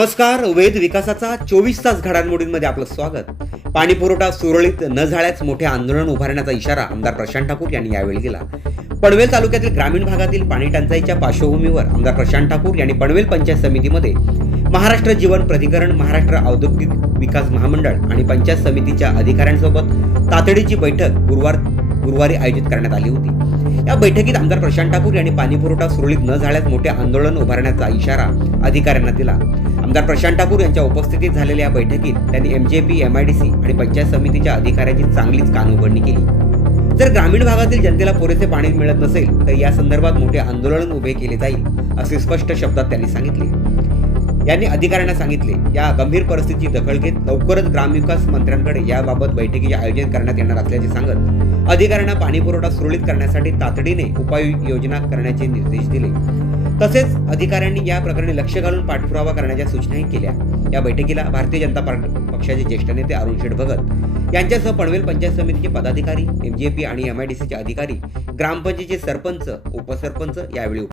नमस्कार. वेद विकासाचा चोवीस तास घडामोडींमध्ये आपलं स्वागत. पाणी पुरवठा सुरळीत न झाल्यास मोठे आंदोलन उभारण्याचा इशारा आमदार प्रशांत ठाकूर यांनी यावेळी दिला. पनवेल तालुक्यातील ग्रामीण भागातील पाणी टंचाईच्या पार्श्वभूमीवर आमदार प्रशांत ठाकूर यांनी पनवेल पंचायत समितीमध्ये महाराष्ट्र जीवन प्राधिकरण महाराष्ट्र औद्योगिक विकास महामंडळ आणि पंचायत समितीच्या अधिकाऱ्यांसोबत तातडीची बैठक गुरुवार गुरुवारी आयोजित करण्यात आली होती. या बैठकीत आमदार प्रशांत ठाकूर यांनी पाणीपुरवठा सुरळीत न झाल्यास मोठे आंदोलन उभारण्याचा इशारा अधिकाऱ्यांना दिला. आमदार प्रशांत ठाकूर यांच्या उपस्थितीत झालेल्या या बैठकीत त्यांनी M J P M I D C आणि पंचायत समितीच्या अधिकाऱ्यांची चांगलीच कानउघडणी केली. जर ग्रामीण भागातील जनतेला पुरेसे पाणी मिळत नसेल तर या संदर्भात मोठे आंदोलन उभे केले जाईल असे स्पष्ट शब्दात त्यांनी सांगितले. यांनी अधिकाऱ्यांना सांगितले या गंभीर परिस्थितीची दखल घेत लवकरच ग्रामविकास मंत्र्यांकडे याबाबत बैठकीचे आयोजन करण्यात येणार असल्याचे सांगत अधिकाऱ्यांना पाणीपुरवठा सुरळीत करण्यासाठी तातडीने उपाययोजना करण्याचे निर्देश दिले. तसेच अधिकाऱ्यांनी या प्रकरणी लक्ष घालून पाठपुरावा करण्याच्या सूचनाही केल्या. या बैठकीला भारतीय जनता पार्टी पक्षाचे ज्येष्ठ नेते अरुण शेठ भगत यांच्यासह पनवेल पंचायत समितीचे पदाधिकारी एमजीएपी आणि एमआयडीसीचे अधिकारी ग्रामपंचायतीचे सरपंच उपसरपंच यावेळी